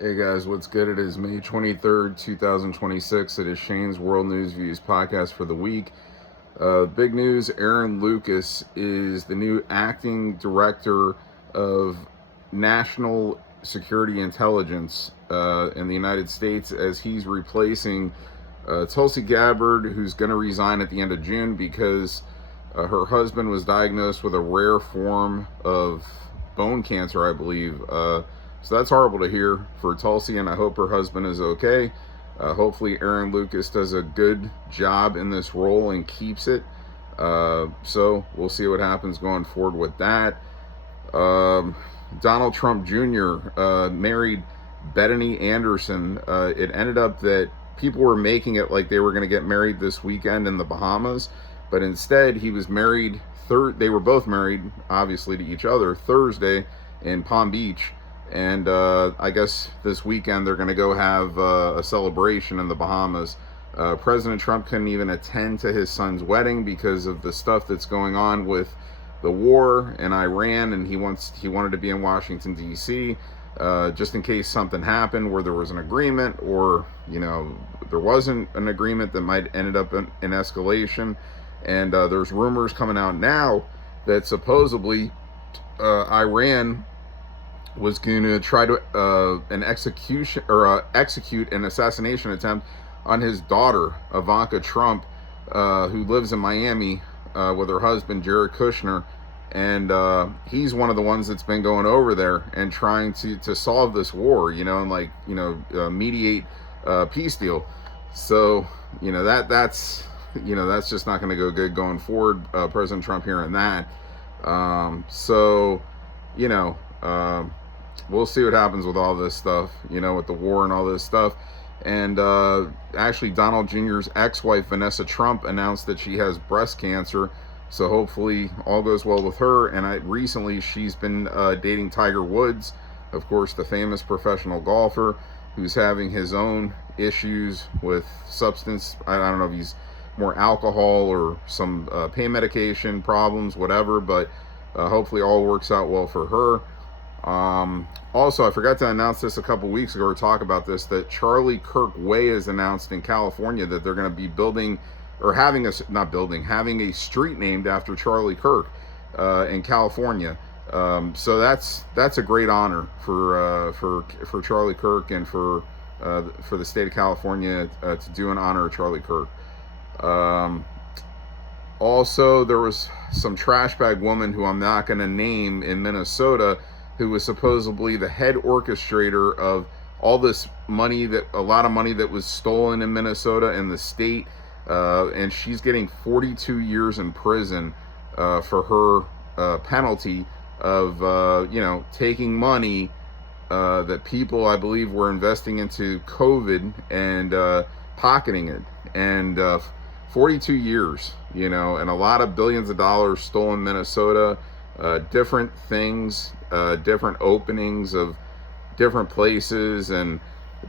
Hey guys, what's good? It is May 23rd, 2026. It is Shane's World News Views podcast for the week. Big news, Aaron Lucas is the new acting director of National Security Intelligence in the United States, as he's replacing Tulsi Gabbard, who's going to resign at the end of June because her husband was diagnosed with a rare form of bone cancer, I believe. So that's horrible to hear for Tulsi, and I hope her husband is okay. Hopefully, Aaron Lucas does a good job in this role and keeps it. So we'll see what happens going forward with that. Donald Trump Jr. Married Bethany Anderson. It ended up that people were making it like they were going to get married this weekend in the Bahamas, but instead he was married. They were both married, obviously, to each other Thursday in Palm Beach. And I guess this weekend they're going to go have a celebration in the Bahamas. President Trump couldn't even attend to his son's wedding because of the stuff that's going on with the war in Iran, and he wanted to be in Washington, D.C., just in case something happened where there was an agreement, or there wasn't an agreement that might ended up in escalation. And there's rumors coming out now that supposedly Iran was going to try to execute an assassination attempt on his daughter Ivanka Trump, who lives in Miami with her husband Jared Kushner, and he's one of the ones that's been going over there and trying to solve this war, and mediate a peace deal. So that's just not going to go good going forward. President Trump hearing that, so you know. We'll see what happens with all this stuff, with the war and all this stuff. And actually, Donald Jr.'s ex-wife, Vanessa Trump, announced that she has breast cancer. So hopefully all goes well with her. And recently she's been dating Tiger Woods, of course, the famous professional golfer, who's having his own issues with substance. I don't know if he's more alcohol or some pain medication problems, whatever. But hopefully all works out well for her. Also, I forgot to announce this a couple weeks ago, or talk about this, that Charlie Kirk Way has announced in California that they're going to be building, or having a street named after Charlie Kirk in California. So that's a great honor for Charlie Kirk, and for the state of California to do in honor of Charlie Kirk. Also, there was some trash bag woman who I'm not going to name in Minnesota, who was supposedly the head orchestrator of all this money, a lot of money that was stolen in Minnesota and the state, and she's getting 42 years in prison for her penalty of taking money that people, I believe, were investing into COVID and pocketing it. And 42 years, and a lot of billions of dollars stolen in Minnesota. Different things, different openings of different places, and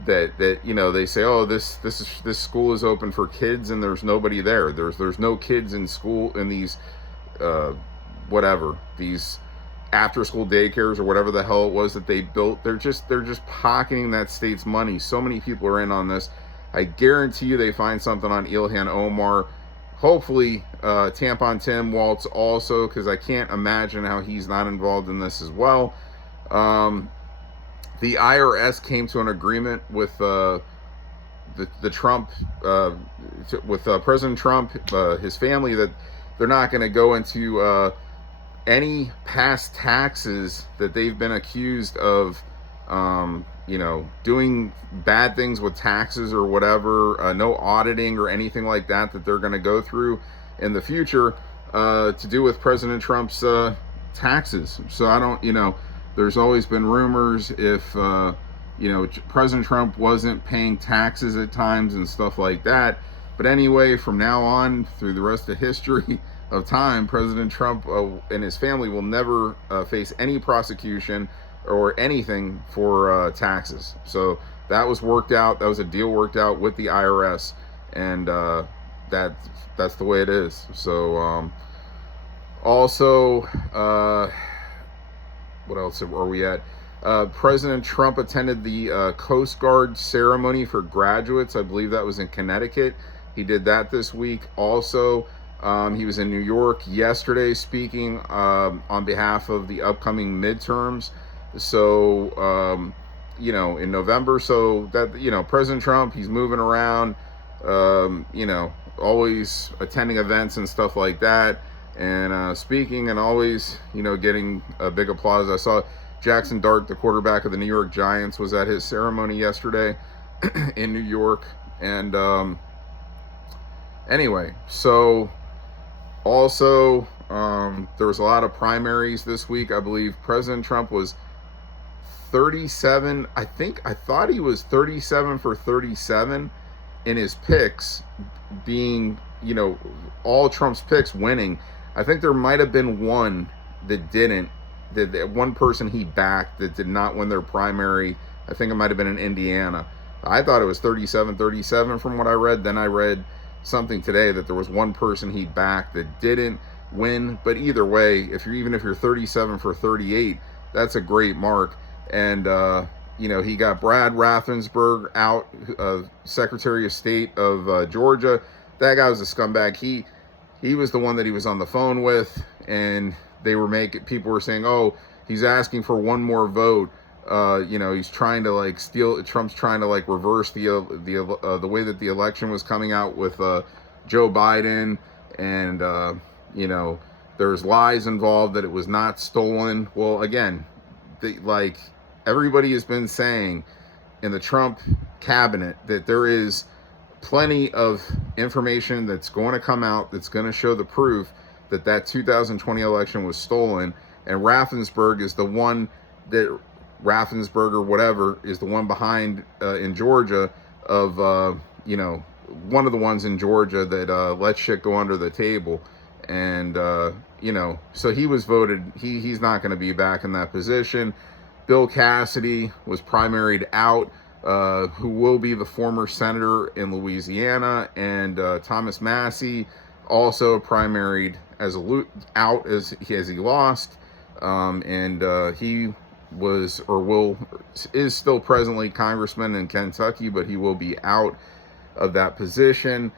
that they say, oh, this school is open for kids, and there's nobody there. There's no kids in school in these these after school daycares or whatever the hell it was that they built. They're just pocketing that state's money. So many people are in on this. I guarantee you they find something on Ilhan Omar. Hopefully, Tampon Tim Waltz also, because I can't imagine how he's not involved in this as well. The IRS came to an agreement with the Trump, with President Trump, his family, that they're not going to go into any past taxes that they've been accused of, doing bad things with taxes or whatever, no auditing or anything like that they're going to go through in the future to do with President Trump's taxes. So I don't, there's always been rumors if, President Trump wasn't paying taxes at times and stuff like that. But anyway, from now on, through the rest of history of time, President Trump and his family will never face any prosecution or anything for taxes. So that was worked out. That was a deal worked out with the IRS, and that's the way it is. So also, what else are we at? President Trump attended the Coast Guard ceremony for graduates. I believe that was in Connecticut. He did that this week. Also, he was in New York yesterday speaking on behalf of the upcoming midterms. So, in November. So that, President Trump, he's moving around, always attending events and stuff like that, and speaking, and always, getting a big applause. I saw Jackson Dart, the quarterback of the New York Giants, was at his ceremony yesterday in New York. And anyway, so also there was a lot of primaries this week. I believe President Trump was 37. I thought he was 37 for 37 in his picks, being, all Trump's picks winning. I think there might have been one that didn't, that one person he backed that did not win their primary. I think it might have been in Indiana. I thought it was 37-37 from what I read. Then I read something today that there was one person he backed that didn't win. But either way, if you're 37 for 38, that's a great mark. And he got Brad Raffensperger out, Secretary of State of Georgia. That guy was a scumbag. He was the one that he was on the phone with, and people were saying, oh, he's asking for one more vote. He's trying to steal. Trump's trying to reverse the way that the election was coming out with Joe Biden, and there's lies involved that it was not stolen. Well, again, everybody has been saying in the Trump cabinet that there is plenty of information that's going to come out that's going to show the proof that 2020 election was stolen. And Raffensperger is the one is the one behind in Georgia of, one of the ones in Georgia that let shit go under the table. And, so he was voted, he's not going to be back in that position. Bill Cassidy was primaried out, who will be the former senator in Louisiana, and Thomas Massie also primaried out as he lost, and he is still presently congressman in Kentucky, but he will be out of that position.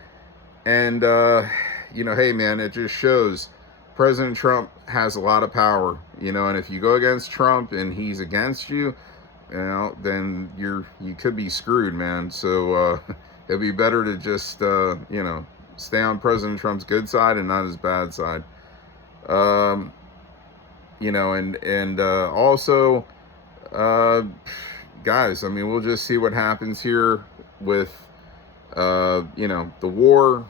And hey man, it just shows President Trump has a lot of power, and if you go against Trump and he's against you, then you could be screwed, man. So it'd be better to just stay on President Trump's good side and not his bad side. Also, guys, I mean, we'll just see what happens here with the war.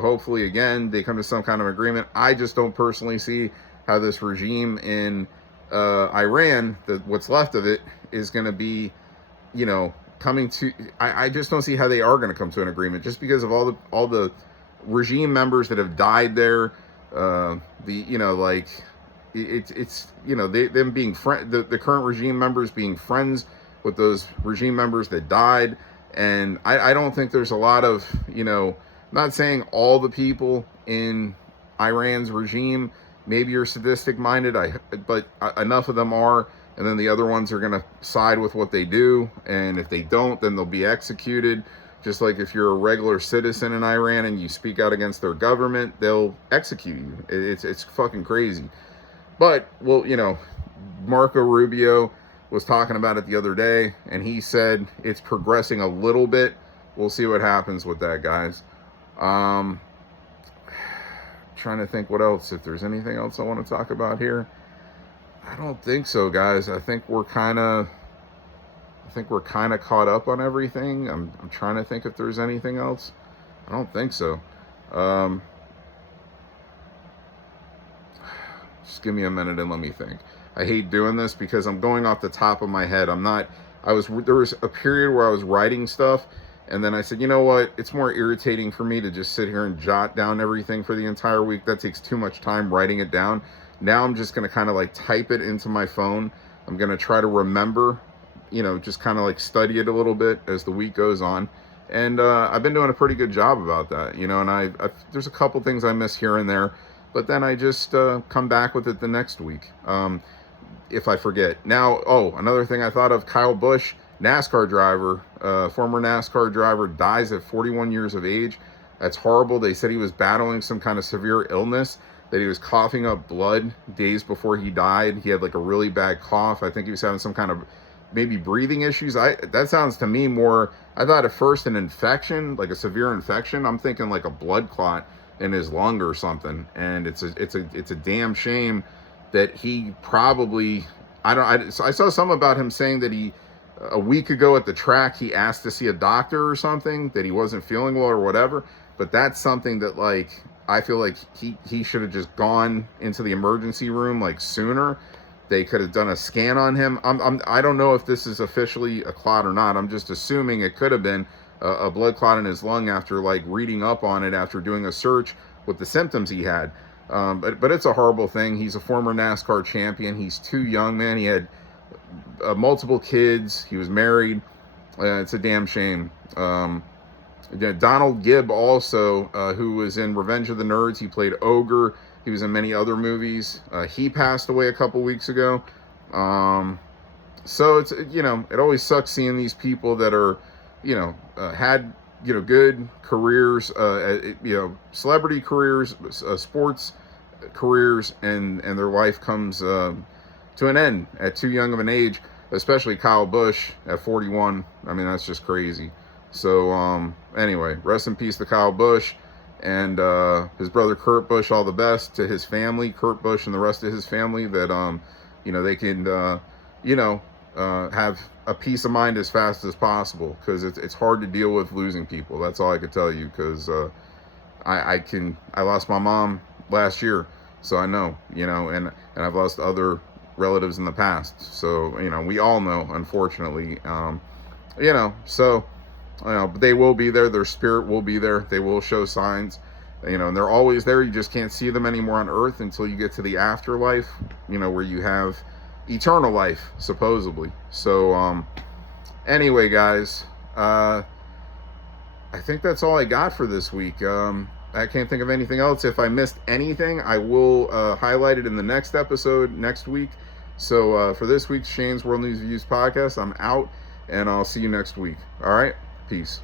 Hopefully again they come to some kind of agreement. I just don't personally see how this regime in Iran, what's left of it, is going to be coming to. I just don't see how they are going to come to an agreement, just because of all the regime members that have died there. Them being the current regime members being friends with those regime members that died. And I don't think there's a lot of, I'm not saying all the people in Iran's regime maybe are sadistic minded, but enough of them are, and then the other ones are going to side with what they do, and if they don't, then they'll be executed. Just like if you're a regular citizen in Iran and you speak out against their government, they'll execute you. It's fucking crazy. But, well, Marco Rubio was talking about it the other day, and he said it's progressing a little bit. We'll see what happens with that, guys. Trying to think what else, if there's anything else I want to talk about here. I don't think so, guys. I think we're kind of caught up on everything. I'm trying to think if there's anything else. I don't think so. Just give me a minute and let me think. I hate doing this because I'm going off the top of my head. There was a period where I was writing stuff, and then I said, you know what? It's more irritating for me to just sit here and jot down everything for the entire week. That takes too much time writing it down. Now I'm just going to kind of type it into my phone. I'm going to try to remember, just kind of study it a little bit as the week goes on. And I've been doing a pretty good job about that, and there's a couple things I miss here and there, but then I just come back with it the next week. if I forget. Now, another thing I thought of, Kyle Busch, NASCAR driver, former NASCAR driver, dies at 41 years of age. That's horrible. They said he was battling some kind of severe illness, that he was coughing up blood days before he died. He had like a really bad cough. I think he was having some kind of maybe breathing issues. That sounds to me more, I thought at first an infection, like a severe infection. I'm thinking like a blood clot in his lung or something. And it's a damn shame that he probably, I saw something about him saying that a week ago at the track, he asked to see a doctor or something, that he wasn't feeling well or whatever. But that's something that, like, I feel like he should have just gone into the emergency room like sooner. They could have done a scan on him. I don't know if this is officially a clot or not. I'm just assuming it could have been a blood clot in his lung after like reading up on it, after doing a search with the symptoms he had. But it's a horrible thing. He's a former NASCAR champion. He's too young, man. He had multiple kids. He was married. It's a damn shame. Donald Gibb also, who was in Revenge of the Nerds. He played Ogre. He was in many other movies. He passed away a couple weeks ago. So it's, it always sucks seeing these people that are, had, good careers, celebrity careers, sports careers, and their life comes to an end at too young of an age, especially Kyle Busch at 41. I mean, that's just crazy. So, anyway, rest in peace to Kyle Busch and his brother Kurt Busch. All the best to his family, Kurt Busch and the rest of his family, that, they can, have a peace of mind as fast as possible, because it's hard to deal with losing people. That's all I could tell you, because I lost my mom last year, so I know, and I've lost other relatives in the past, so we all know, unfortunately. So but they will be there. Their spirit will be there. They will show signs, and they're always there. You just can't see them anymore on earth until you get to the afterlife, where you have eternal life, supposedly. So anyway, guys, I think that's all I got for this week. I can't think of anything else. If I missed anything, I will highlight it in the next episode next week. So for this week's Shane's World News Views podcast, I'm out, and I'll see you next week. All right, peace.